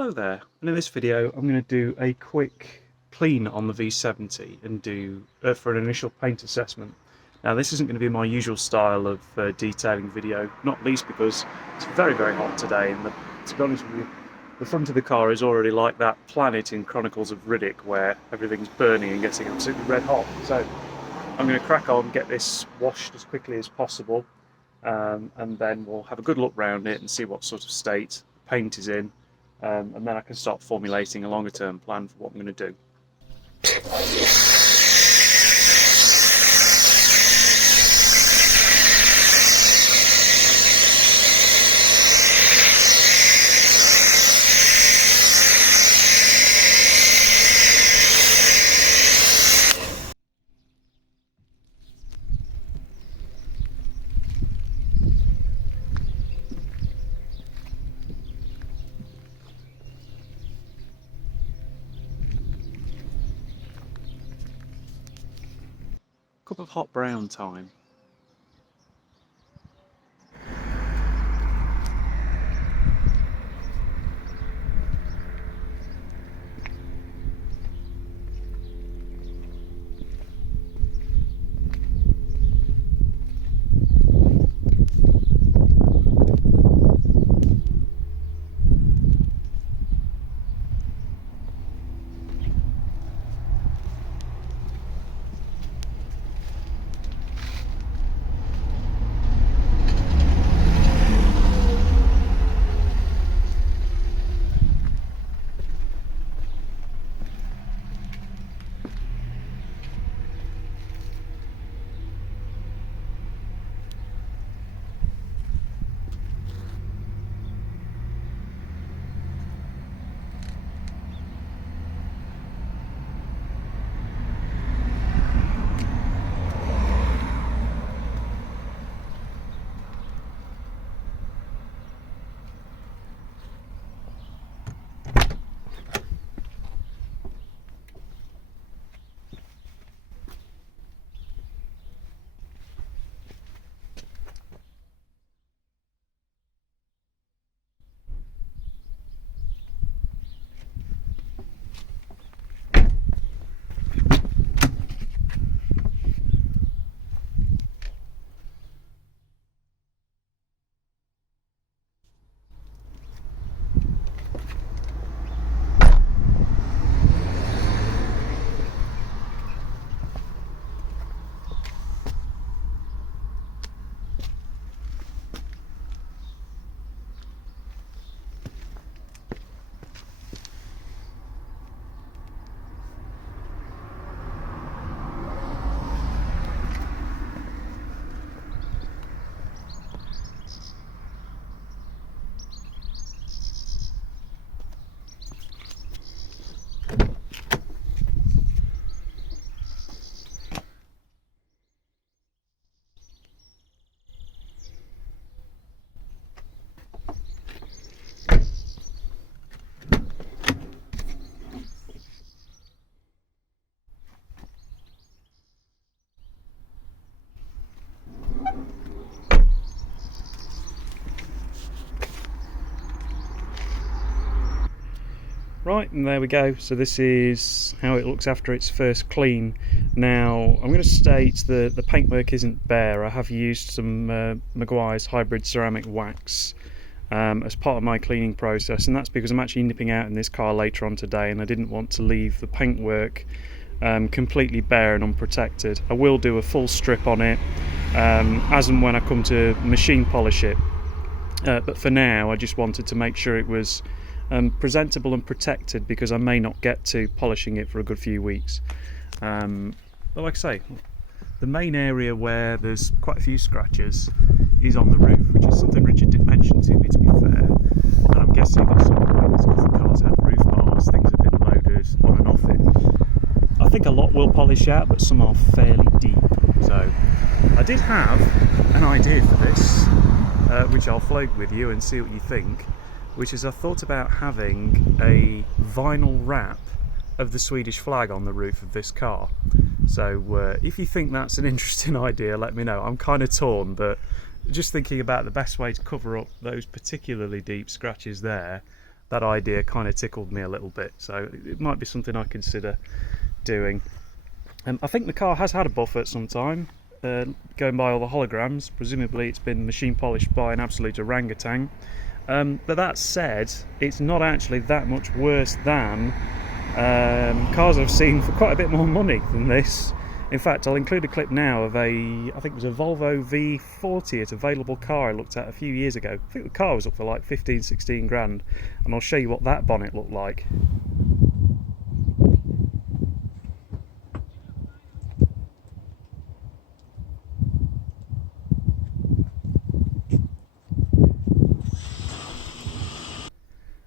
Hello there, and in this video I'm going to do a quick clean on the V70 and do for an initial paint assessment. Now this isn't going to be my usual style of detailing video, not least because it's very hot today, and to be honest with you, the front of the car is already like that planet in Chronicles of Riddick where everything's burning and getting absolutely red hot. So I'm going to crack on, get this washed as quickly as possible, and then we'll have a good look round it and see what sort of state the paint is in. And then I can start formulating a longer term plan for what I'm going to do. Cup of hot brown time. Right, and there we go. So this is how it looks after its first clean. Now, I'm going to state that the paintwork isn't bare. I have used some Maguire's hybrid ceramic wax as part of my cleaning process, and that's because I'm actually nipping out in this car later on today, and I didn't want to leave the paintwork completely bare and unprotected. I will do a full strip on it as and when I come to machine polish it, but for now I just wanted to make sure it was presentable and protected, because I may not get to polishing it for a good few weeks. But like I say, the main area where there's quite a few scratches is on the roof, which is something Richard did mention to me, to be fair, and I'm guessing at some point it's because the car's had roof bars, things have been loaded on and off it. I think a lot will polish out, but some are fairly deep. So I did have an idea for this, which I'll float with you and see what you think, which is I thought about having a vinyl wrap of the Swedish flag on the roof of this car. So if you think that's an interesting idea, let me know. I'm kind of torn, but just thinking about the best way to cover up those particularly deep scratches there, that idea kind of tickled me a little bit, so it might be something I consider doing. I think the car has had a buff at some time, going by all the holograms. Presumably it's been machine polished by an absolute orangutan. But that said, it's not actually that much worse than cars I've seen for quite a bit more money than this. In fact, I'll include a clip now of I think it was a Volvo V40 at available car I looked at a few years ago. I think the car was up for like 15-16 grand, and I'll show you what that bonnet looked like.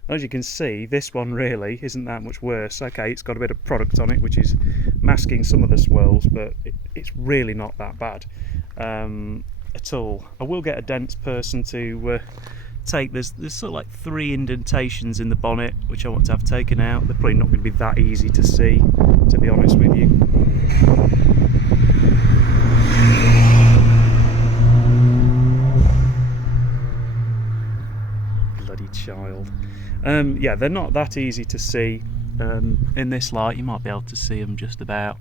As you can see, this one really isn't that much worse. Okay, it's got a bit of product on it which is masking some of the swirls, but it's really not that bad at all. I will get a dents person to take, there's sort of like 3 indentations in the bonnet which I want to have taken out. They're probably not going to be that easy to see, to be honest with you. Bloody child. Yeah, they're not that easy to see. In this light you might be able to see them just about.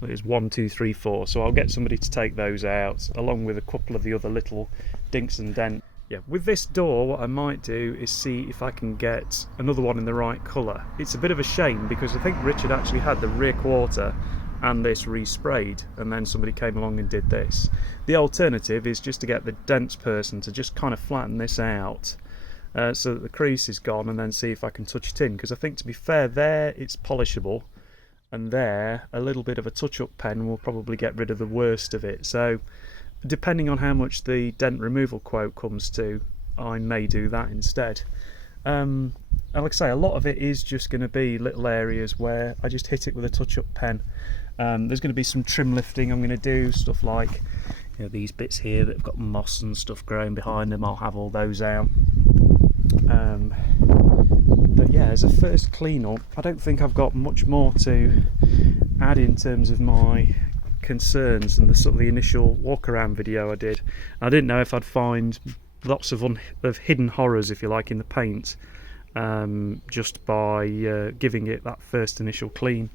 There's 1, 2, 3, 4, so I'll get somebody to take those out along with a couple of the other little dinks and dents. Yeah, with this door what I might do is see if I can get another one in the right colour. It's a bit of a shame because I think Richard actually had the rear quarter and this resprayed, and then somebody came along and did this. The alternative is just to get the dents person to just kind of flatten this out so that the crease is gone, and then see if I can touch it in, because I think, to be fair, there it's polishable, and there a little bit of a touch-up pen will probably get rid of the worst of it. So depending on how much the dent removal quote comes to, I may do that instead. And like I say, a lot of it is just going to be little areas where I just hit it with a touch-up pen. There's going to be some trim lifting I'm going to do, stuff like, you know, these bits here that have got moss and stuff growing behind them. I'll have all those out. But yeah, as a first clean-up, I don't think I've got much more to add in terms of my concerns than the sort of the initial walk-around video I did. I didn't know if I'd find lots of hidden horrors, if you like, in the paint, just by giving it that first initial clean.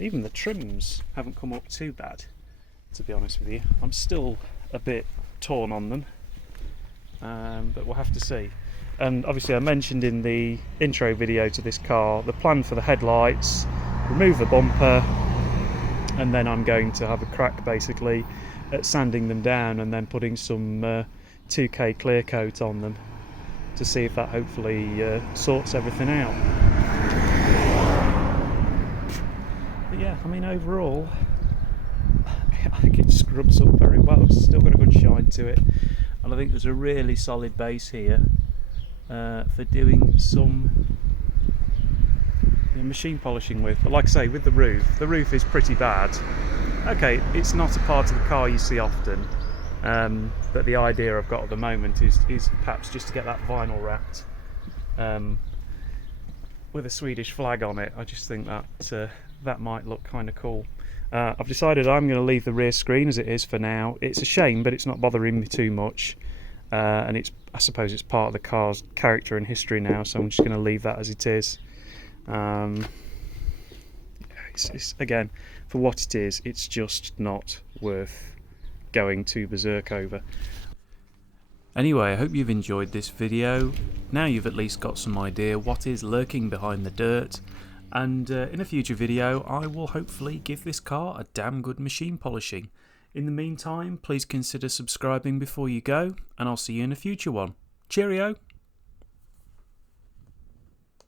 Even the trims haven't come up too bad, to be honest with you. I'm still a bit torn on them, but we'll have to see. And obviously I mentioned in the intro video to this car the plan for the headlights, remove the bumper, and then I'm going to have a crack basically at sanding them down and then putting some 2K clear coat on them to see if that hopefully sorts everything out. But yeah, I mean, overall I think it scrubs up very well. It's still got a good shine to it, and I think there's a really solid base here for doing some machine polishing with. But like I say, with the roof is pretty bad. Okay, it's not a part of the car you see often, but the idea I've got at the moment is perhaps just to get that vinyl wrapped with a Swedish flag on it. I just think that that might look kind of cool. I've decided I'm going to leave the rear screen as it is for now. It's a shame, but it's not bothering me too much, and I suppose it's part of the car's character and history now, so I'm just going to leave that as it is. It's again, for what it is, it's just not worth going too berserk over. Anyway, I hope you've enjoyed this video. Now you've at least got some idea what is lurking behind the dirt, and in a future video I will hopefully give this car a damn good machine polishing. In the meantime, please consider subscribing before you go, and I'll see you in a future one. Cheerio!